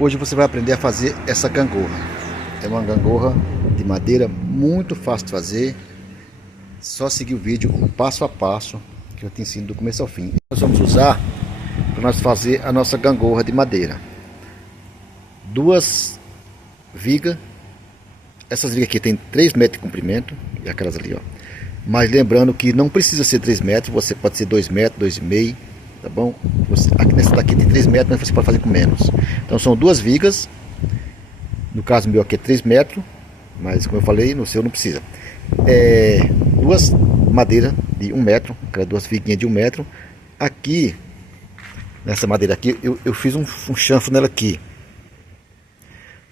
Hoje você vai aprender a fazer essa gangorra. É uma gangorra de madeira muito fácil de fazer. Só seguir o vídeo passo a passo que eu te ensino do começo ao fim. Nós vamos usar para nós fazer a nossa gangorra de madeira. Duas vigas. Essas vigas aqui tem 3 metros de comprimento e aquelas ali, ó. Mas lembrando que não precisa ser 3 metros, você pode ser 2 metros, 2,5, tá bom? Aqui nessa daqui tem 3 metros, mas você pode fazer com menos. Então são duas vigas. No caso meu aqui é 3 metros, mas como eu falei, no seu não precisa. Duas madeiras de 1 metro, aquelas duas viguinhas de 1 metro. Aqui, nessa madeira aqui, eu fiz um chanfro nela aqui.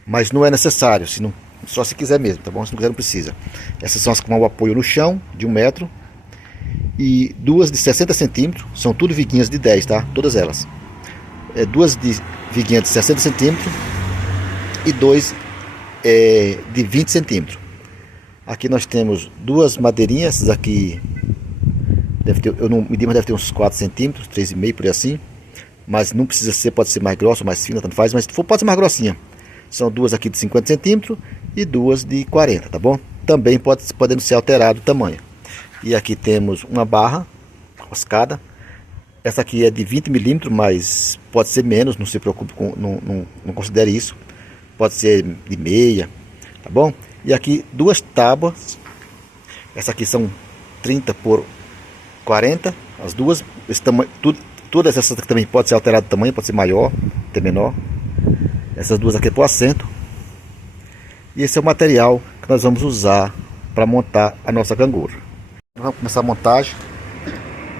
Mas não é necessário, se não, só se quiser mesmo, tá bom? Se não quiser não precisa. Essas são as com o apoio no chão, de 1 metro. E duas de 60 centímetros, são tudo viguinhas de 10, tá? Todas elas. Duas de viguinhas de 60 centímetros e dois de 20 centímetros. Aqui nós temos duas madeirinhas, essas aqui deve ter, eu não medi, mas deve ter uns 4 centímetros, 3,5 por aí assim. Mas não precisa ser, pode ser mais grossa ou mais fina, tanto faz, mas pode ser mais grossinha. São duas aqui de 50 centímetros e duas de 40, tá bom? Também podendo ser alterado o tamanho. E aqui temos uma barra roscada. Essa aqui é de 20 milímetros, mas pode ser menos, não se preocupe com, não considere isso. Pode ser de meia, tá bom? E aqui duas tábuas. Essa aqui são 30 por 40, as duas. Esse tamanho, todas essas aqui também pode ser alterado o tamanho, pode ser maior, até menor. Essas duas aqui é para o assento. E esse é o material que nós vamos usar para montar a nossa gangorra. Vamos começar a montagem.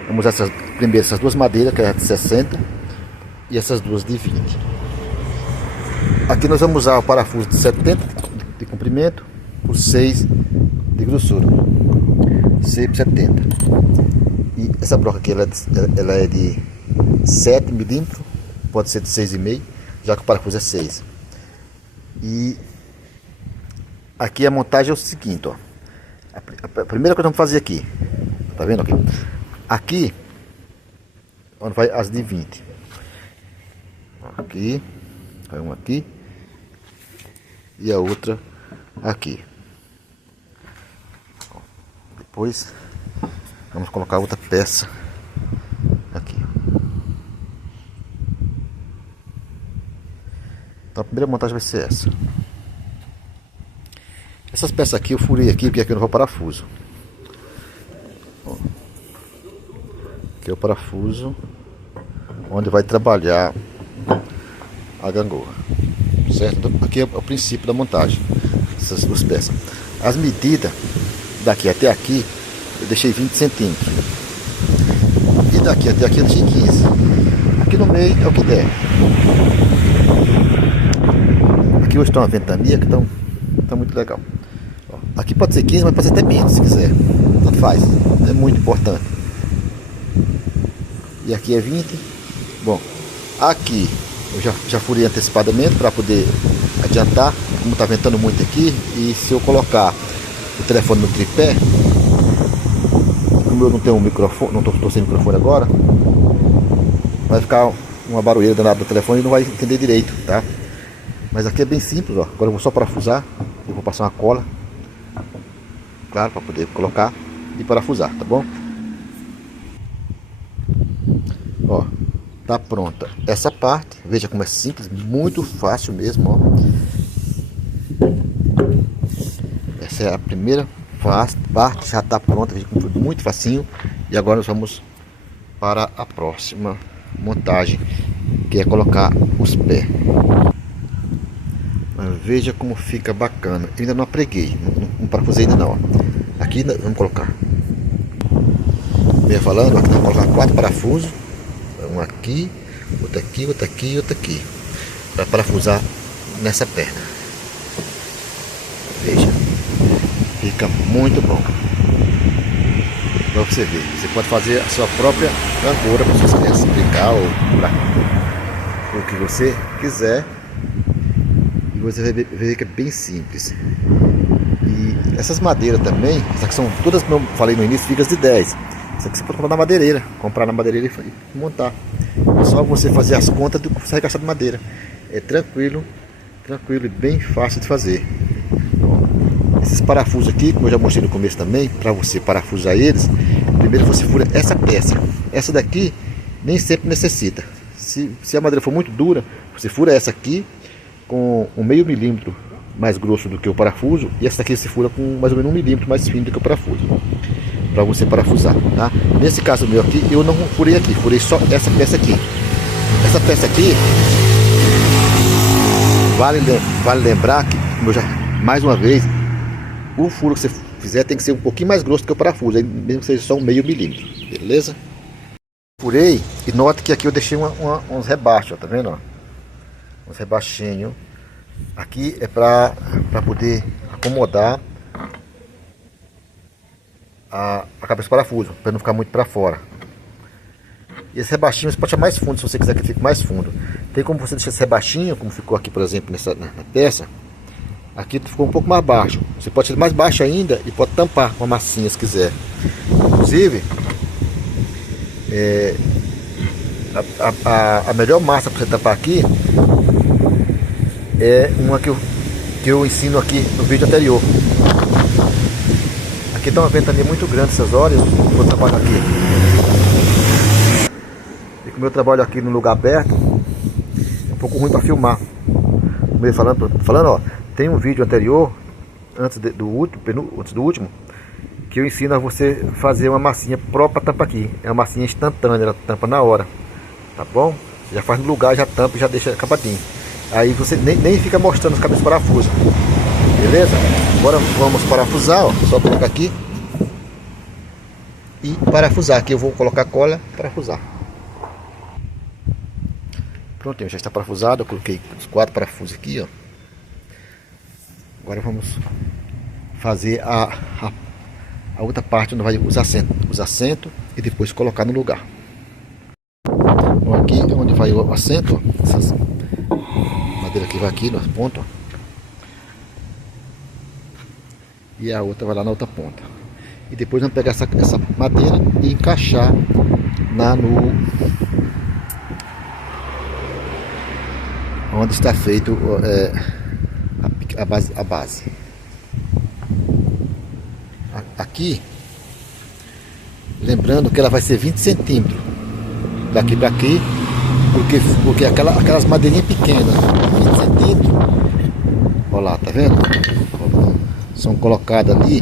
Vamos usar primeiro essas duas madeiras, que é de 60, e essas duas de 20. Aqui nós vamos usar o parafuso de 70 de comprimento por 6 de grossura. 6 por 70. E essa broca aqui ela é de 7 milímetros, pode ser de 6,5, já que o parafuso é 6. E aqui a montagem é o seguinte, ó. A primeira coisa que vamos fazer aqui, tá vendo aqui? Aqui, onde vai as de 20. Aqui, vai uma aqui e a outra aqui. Depois vamos colocar outra peça aqui. Então a primeira montagem vai ser essa. Essas peças aqui eu furei aqui porque aqui não vai o parafuso. Aqui é o parafuso onde vai trabalhar a gangorra, certo? Então, aqui é o princípio da montagem, essas duas peças. As medidas daqui até aqui eu deixei 20 centímetros e daqui até aqui eu deixei 15. Aqui no meio é o que der. Aqui hoje está uma ventania que tá muito legal. Aqui pode ser 15, mas pode ser até menos se quiser, tanto faz, é muito importante. E aqui é 20. Bom, aqui eu já furei antecipadamente para poder adiantar, como está ventando muito aqui. E se eu colocar o telefone no tripé, como eu não tenho um microfone, não estou sem microfone agora, vai ficar uma barulheira danada do telefone e não vai entender direito, tá? Mas aqui é bem simples, ó. Agora eu vou só parafusar, eu vou passar uma cola, claro, para poder colocar e parafusar, tá bom? Ó, tá pronta essa parte. Veja como é simples, muito fácil mesmo, ó. Essa é a primeira parte, já tá pronta, veja como foi muito facinho. E agora nós vamos para a próxima montagem, que é colocar os pés. Veja como fica bacana. Eu ainda não apreguei, não parafusei ainda não, ó. Aqui vamos colocar, venha falando, aqui vamos colocar 4 parafusos. Um aqui, outro aqui, outro aqui e outro aqui, para parafusar nessa perna. Veja, fica muito bom. Para você ver, você pode fazer a sua própria gangorra para suas crianças brincar ou para o que você quiser. E você vai ver que é bem simples. E essas madeiras também, essas que são todas, como eu falei no início, vigas de 10. Isso aqui você pode comprar na madeireira, comprar na madeireira e montar. É só você fazer as contas do que você vai gastar de madeira. é tranquilo, tranquilo e bem fácil de fazer. Esses parafusos aqui, como eu já mostrei no começo também, para você parafusar eles, primeiro você fura essa peça. Essa daqui nem sempre necessita. Se a madeira for muito dura, você fura essa aqui com um meio milímetro mais grosso do que o parafuso, e essa daqui você fura com mais ou menos 1 milímetro mais fino do que o parafuso, para você parafusar, tá? Nesse caso meu aqui, eu não furei aqui, furei só essa peça aqui. Essa peça aqui, vale lembrar que, mais uma vez, o furo que você fizer tem que ser um pouquinho mais grosso do que o parafuso, mesmo que seja só um meio milímetro, beleza? Furei e nota que aqui eu deixei uns rebaixos, ó, tá vendo? Ó? Uns rebaixinhos. Aqui é para poder acomodar a cabeça do parafuso, para não ficar muito para fora. E esse rebaixinho você pode deixar mais fundo se você quiser que fique mais fundo. Tem como você deixar esse rebaixinho, como ficou aqui, por exemplo, na peça. Aqui ficou um pouco mais baixo. Você pode ser mais baixo ainda e pode tampar com a massinha se quiser. Inclusive, a melhor massa para você tampar aqui é uma que eu ensino aqui no vídeo anterior. Aqui está uma ventania muito grande essas horas, eu vou trabalhar aqui. E como eu trabalho aqui no lugar aberto, é um pouco ruim para filmar. Como eu falando, ó, tem um vídeo anterior, antes do último, que eu ensino a você fazer uma massinha própria para tampar aqui. É uma massinha instantânea, ela tampa na hora, tá bom? Já faz no lugar, já tampa e já deixa acabadinho. Aí você nem fica mostrando os cabeças parafusos, beleza? Agora vamos parafusar, ó. Só colocar aqui e parafusar. Aqui eu vou colocar cola e parafusar. Prontinho, já está parafusado. Eu coloquei os 4 parafusos aqui, ó. Agora vamos fazer a outra parte onde vai os assentos e depois colocar no lugar. Então aqui é onde vai o assento, ó. Essas madeira que vai aqui nas pontas, ó. E a outra vai lá na outra ponta. E depois vamos pegar essa madeira e encaixar onde está feito a base. Aqui, lembrando que ela vai ser 20 centímetros daqui para aqui, porque aquelas madeirinhas pequenas, 20 centímetros, olha lá, tá vendo? São colocadas ali,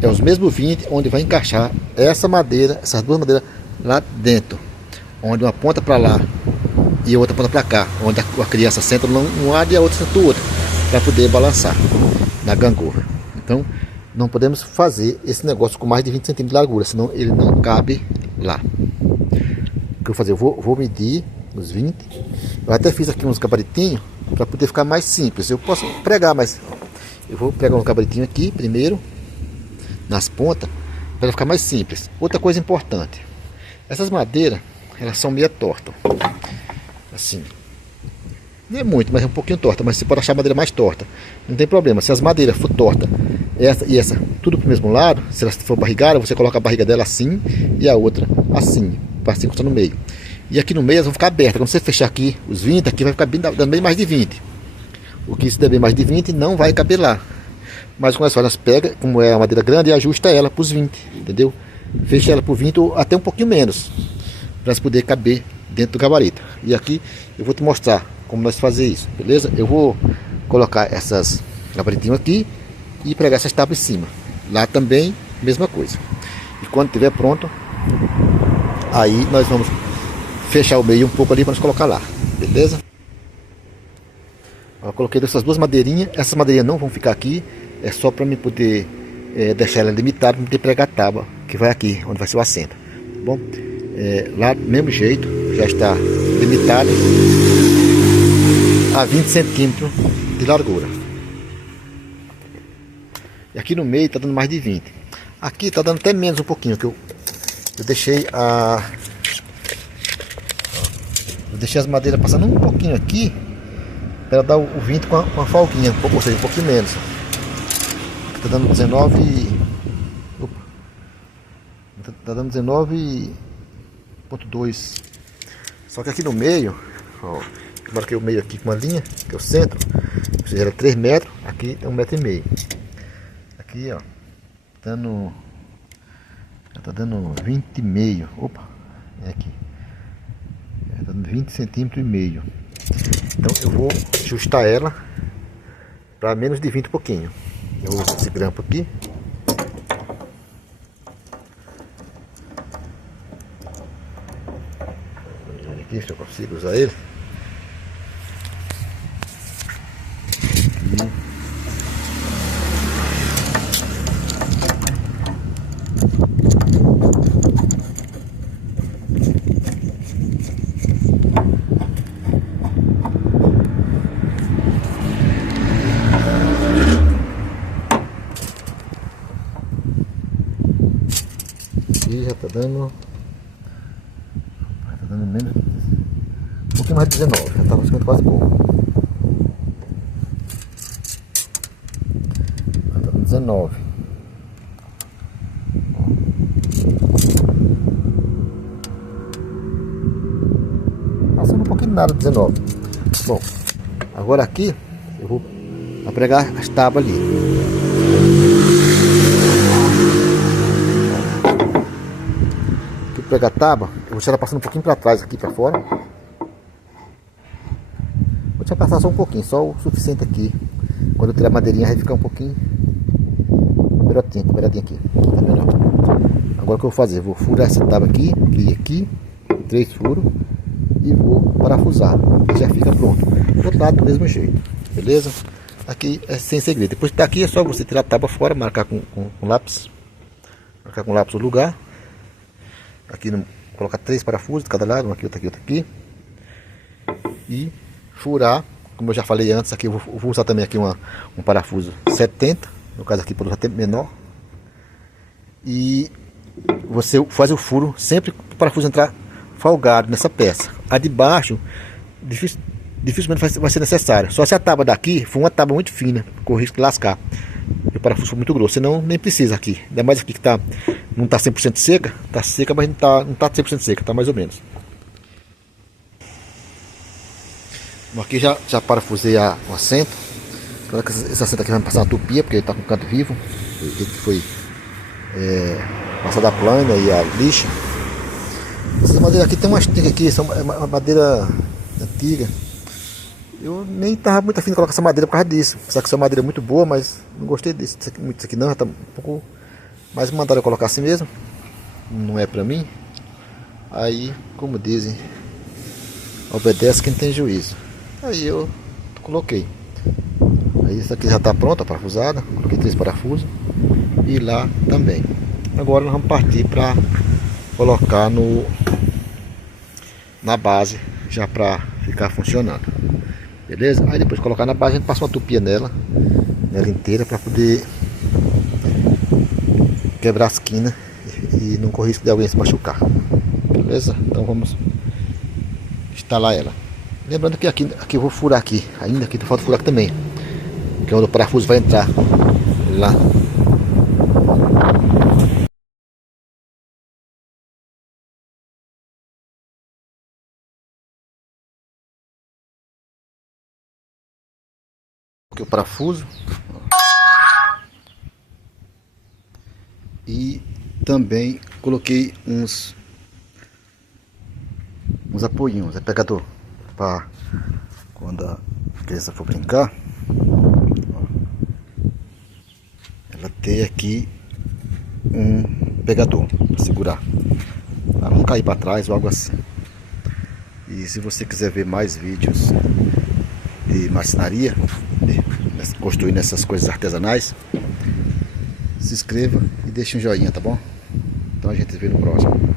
é os mesmos 20 onde vai encaixar essa madeira, essas duas madeiras lá dentro, onde uma ponta para lá e a outra ponta para cá, onde a criança senta um lado e a outra senta o outro, para poder balançar na gangorra. Então não podemos fazer esse negócio com mais de 20 centímetros de largura, senão ele não cabe lá. O que eu vou fazer? Eu vou medir os 20. Eu até fiz aqui uns gabaritinhos para poder ficar mais simples. Eu posso pregar, mas eu vou pegar um gabaritinho aqui primeiro nas pontas para ficar mais simples. Outra coisa importante: essas madeiras, elas são meio tortas, assim. Não é muito, mas é um pouquinho torta. Mas você pode achar a madeira mais torta, não tem problema. Se as madeiras for torta, essa e essa tudo pro mesmo lado, se ela for barrigada, você coloca a barriga dela assim e a outra assim, para assim encostar no meio. E aqui no meio elas vão ficar abertas. Quando você fechar aqui os 20, aqui vai ficar dando bem mais de 20. O que se der bem mais de 20 não vai caber lá. Mas quando elas pegam, como é a madeira grande, e ajusta ela para os 20, entendeu? Fecha ela por 20 ou até um pouquinho menos, para elas poder caber dentro do gabarito. E aqui eu vou te mostrar como nós fazer isso, beleza? Eu vou colocar essas gabaritinhos aqui e pregar essas tábuas em cima. Lá também, mesma coisa. E quando estiver pronto, aí nós vamos fechar o meio um pouco ali para nós colocar lá, beleza? Eu coloquei essas duas madeirinhas. Essas madeirinhas não vão ficar aqui, é só para mim poder deixar ela limitada, para poder pregar a tábua que vai aqui, onde vai ser o assento, tá bom? Lá do mesmo jeito, já está limitado a 20 centímetros de largura. E aqui no meio está dando mais de 20. Aqui está dando até menos um pouquinho, que eu deixei as madeiras passando um pouquinho aqui para dar o 20 com a folguinha, ou seja, um pouquinho menos. Está dando 19. Está dando 19,2. Só que aqui no meio, ó, Eu marquei o meio aqui com uma linha, que é o centro. Ou seja, era 3 metros, aqui é 1,5 metro. Aqui, ó, dando... Já tá dando 20,5. Opa, é aqui. Já tá dando 20,5 centímetros. Então eu vou ajustar ela para menos de 20 um pouquinho. Eu uso esse grampo aqui. Vamos ver aqui se eu consigo usar ele. Aqui já tá dando menos, um pouquinho mais de 19, já tá ficando quase pouco. Já tá dando 19. Passando um pouquinho de nada, 19. Bom, agora aqui eu vou pregar as tábuas ali. Pegar a tábua, eu vou tirar passando um pouquinho para trás aqui para fora. Vou tirar passar só um pouquinho, só o suficiente aqui. Quando eu tirar a madeirinha vai ficar um pouquinho beiradinho aqui. Tá melhor. Agora o que eu vou fazer? Vou furar essa tábua aqui e aqui, 3 furos, e vou parafusar. E já fica pronto. Do outro lado do mesmo jeito, beleza? Aqui é sem segredo. Depois que tá aqui é só você tirar a tábua fora, marcar com lápis. Marcar com lápis o lugar. Aqui colocar 3 parafusos de cada lado, um aqui, outro aqui, outro aqui. E furar, como eu já falei antes, aqui eu vou usar também aqui um parafuso 70, no caso aqui para usar tempo menor. E você faz o furo sempre para o parafuso entrar folgado nessa peça. A de baixo, dificilmente vai ser necessário. Só se a tábua daqui for uma tábua muito fina, com o risco de lascar. E o parafuso for muito grosso, senão nem precisa aqui. Ainda mais aqui que não está 100% seca. Está seca, mas não tá 100% seca, está mais ou menos. Bom, aqui já parafusei o assento. Claro que esse assento aqui vai passar uma tupia, porque ele está com o canto vivo. Ele que foi passada a plana e a lixa. Essas madeiras aqui tem umas ticas aqui, são uma madeira antiga. Eu nem estava muito afim de colocar essa madeira por causa disso. Apesar que essa madeira é muito boa, mas não gostei disso. Muito isso aqui não, já está um pouco. Mas mandaram eu colocar assim mesmo. Não é pra mim. Aí, como dizem, obedece quem tem juízo. Aí eu coloquei. Aí essa aqui já está pronta, parafusada. Coloquei 3 parafusos. E lá também. Agora nós vamos partir para colocar na base, já para ficar funcionando. Beleza? Aí depois de colocar na base, a gente passa uma tupia nela inteira, para poder quebrar as quinas e não correr risco de alguém se machucar. Beleza? Então vamos instalar ela. Lembrando que aqui eu vou furar aqui, ainda aqui falta furar aqui também, que é onde o parafuso vai entrar lá. Aqui o parafuso. E também coloquei uns apoiinhos, pegador, para quando a criança for brincar, ela ter aqui um pegador para segurar, para não cair para trás ou algo assim. E se você quiser ver mais vídeos de marcenaria, construindo essas coisas artesanais, se inscreva e deixe um joinha, tá bom? Então a gente se vê no próximo.